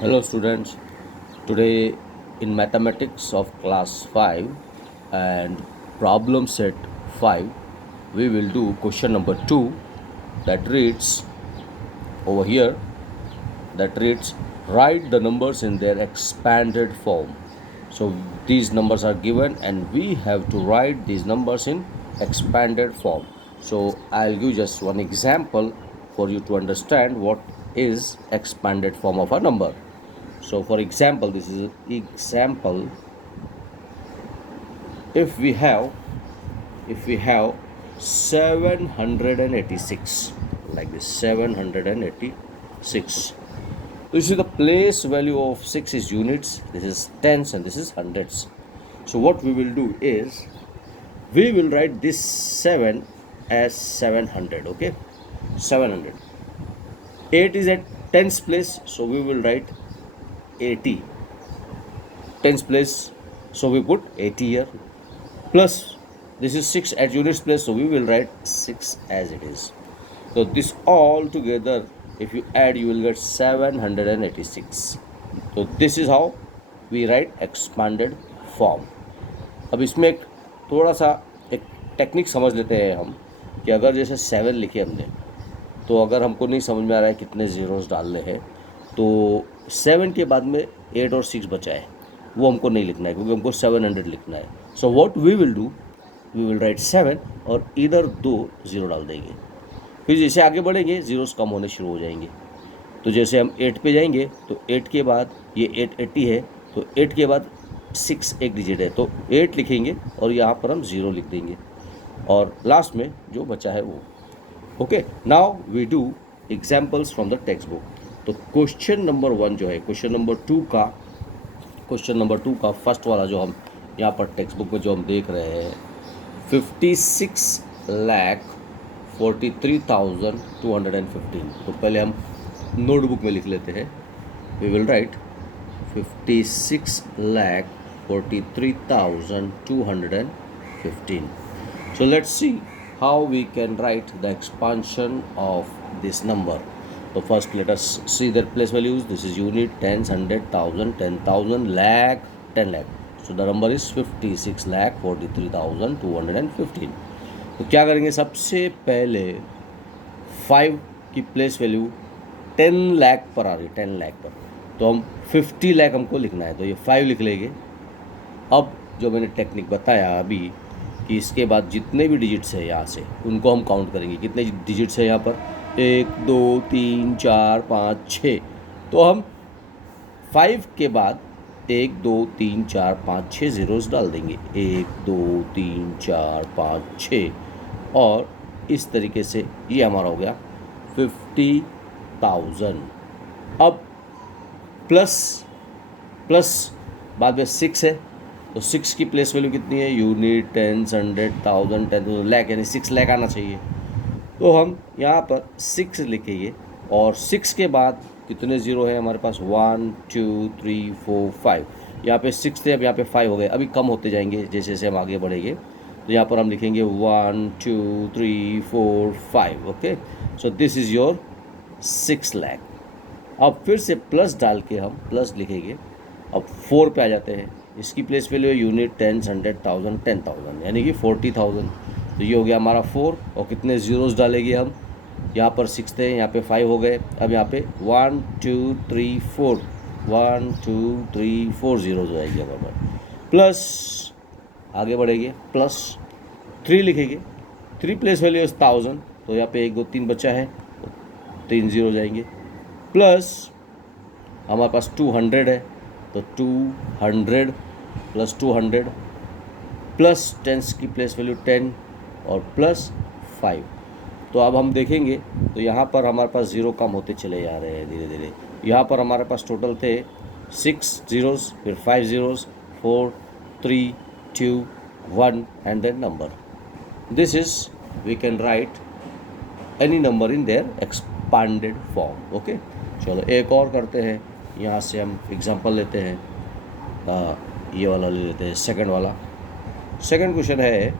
Hello students, today in mathematics of class 5 and problem set 5 we will do question number 2 that reads over here that reads write the numbers in their expanded form. So these numbers are given and we have to write these numbers in expanded form. So I'll give just one example for you to understand what is expanded form of a number. So for example, this is an example. If we have 786 like this, 786. So you see the place value of 6 is units, this is tens and this is hundreds. So what we will do is we will write this 7 as 700. Okay, 700. 8 is at tens place, so we will write 80. Tens place, so we put 80 here, plus this is 6 at units place, so we will write 6 as it is. So this all together if you add you will get 786. So this is how we write expanded form. अब इसमें एक थोड़ा सा एक technique समझ लेते हैं हम कि अगर जैसे 7 लिखे हमने, तो अगर हमको नहीं समझ में आ रहा है कितने ज़ीरोज़ डालने हैं, तो 7 के बाद में 8 और 6 बचा है, वो हमको नहीं लिखना है क्योंकि हमको 700 लिखना है. So what we will do, we will write 7 और इधर 2 ज़ीरो डाल देंगे. फिर जैसे आगे बढ़ेंगे ज़ीरोज़ कम होने शुरू हो जाएंगे. तो जैसे हम 8 पे जाएंगे तो 8 के बाद ये 880 है, तो 8 के बाद 6 एक डिजिट है, तो 8 लिखेंगे और यहाँ पर हम 0 लिख देंगे और लास्ट में जो बचा है वो. Okay, now we do examples from the text book. तो क्वेश्चन नंबर 1 जो है, क्वेश्चन नंबर 2 का फर्स्ट वाला जो हम यहाँ पर टेक्स्ट बुक में जो हम देख रहे हैं, 56,43,215. तो पहले हम नोटबुक में लिख लेते हैं. We will write 56,43,215. So let's see how we can write the expansion of this number. So first let us see their place values. This is unit, tens, hundred, thousand, 10,000, lakh, 10 lakh. So the number is 56,43,215. तो क्या करेंगे, सबसे पहले 5 की place value 10 lakh पर आ रही, 10 लाख पर, तो हम 50 लाख हमको लिखना है, तो ये 5 लिख लेंगे. अब जो मैंने टेक्निक बताया अभी कि इसके बाद जितने भी डिजिट्स है यहाँ से उनको हम काउंट करेंगे. कितने डिजिट्स है यहाँ पर, 1 2 3 4 5 6. तो हम 5 के बाद 1 2 3 4 5 6 ज़ीरोज़ डाल देंगे, 1 2 3 4 5 6, और इस तरीके से ये हमारा हो गया 50,000. अब प्लस बाद में 6 है, तो 6 की प्लेस वैल्यू कितनी है, unit, tens, hundred, thousand, 10,000, lakh, यानी 6 लाख आना चाहिए. तो हम यहाँ पर 6 लिखेंगे और 6 के बाद कितने ज़ीरो है हमारे पास, 1 2 3 4 5. यहाँ पे 6 थे, अब यहाँ पे 5 हो गए, अभी कम होते जाएंगे जैसे जैसे हम आगे बढ़ेंगे. तो यहाँ पर हम लिखेंगे 1 2 3 4 5. Okay, so this is your 6 lakh. अब फिर से प्लस डाल के हम प्लस लिखेंगे. अब 4 पे आ जाते हैं, इसकी प्लेस वैल्यू है यूनिट, टेंस, हंड्रेड, थाउजेंड, 10,000, यानी कि 40,000. तो ये हो गया हमारा 4, और कितने ज़ीरोज़ डालेंगे हम, यहाँ पर 6 थे, यहाँ पे 5 हो गए, अब यहाँ पे 1 2 3 4 1 2 3 4 ज़ीरोज़ हो जाएगी हमारे पास. प्लस आगे बढ़ेंगे, प्लस 3 लिखेंगे, 3 प्लेस वैल्यू इज 1000, तो यहाँ पे 1 2 3 बचा है, तो 3 ज़ीरो जाएंगे. प्लस हमारे पास 200 है, तो 200 प्लस 200 प्लस टेंस की प्लेस वैल्यू 10 और प्लस 5. तो अब हम देखेंगे तो यहाँ पर हमारे पास ज़ीरो कम होते चले जा रहे हैं धीरे धीरे. यहाँ पर हमारे पास टोटल थे 6 ज़ीरोज़, फिर 5 zeros, 4 3 2 1 and then number. This is we can write any number in their expanded form. Okay, चलो एक और करते हैं. यहाँ से हम एग्जांपल लेते हैं, ये वाला ले लेते हैं, सेकंड वाला. सेकंड क्वेश्चन है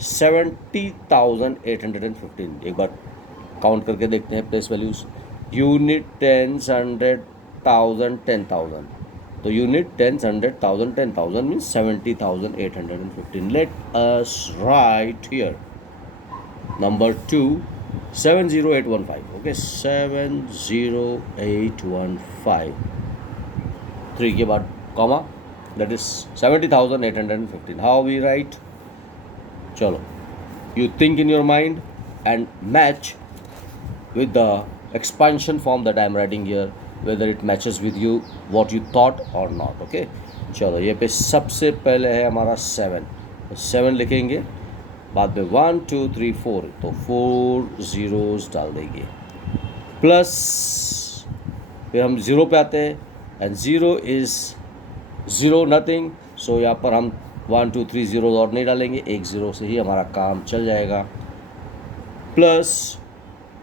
70,815. एक बार काउंट करके देखते हैं place values. Unit, tens, hundred, 1000, 10,000. So you need tens, 100,000, 10,000 means 70,815. Let us write here. Number 2, 70815. Okay, 70815. 3 के बाद comma, that is 70,815. How we write? Chalo, you think in your mind and match with the expansion form that I am writing here, whether it matches with you what you thought or not. Okay, चलो ये पे सबसे पहले है हमारा 7, तो 7 लिखेंगे, बाद में 1 2 3 4, तो 4 zeros डाल देंगे, प्लस फिर हम 0 पे आते हैं, एंड 0 इज़ 0 नथिंग, सो यहाँ पर हम 1 2 3 zeros और नहीं डालेंगे, एक 0 से ही हमारा काम चल जाएगा, प्लस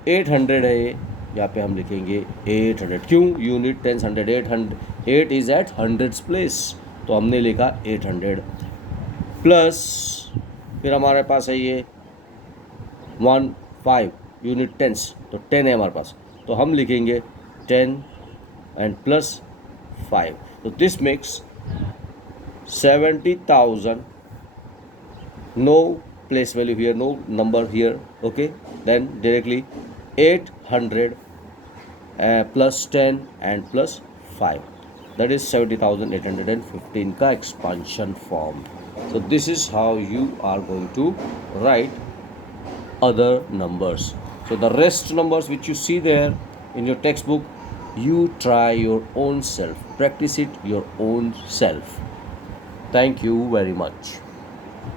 800 है ये, यहाँ पे हम लिखेंगे 800, क्यों? Unit tens 100, 8 is eight hundreds place, तो हमने लिखा 800, प्लस फिर हमारे पास है ये 1 5 यूनिट टेंस, तो 10 है हमारे पास, तो हम लिखेंगे 10 एंड प्लस 5, तो this makes 70,000, no place value here, no number here. Okay, then directly 800 plus 10 and plus 5, that is 70,815 का expansion form. So this is how you are going to write other numbers. So the rest numbers which you see there in your textbook, you try your own self, practice it your own self. Thank you very much.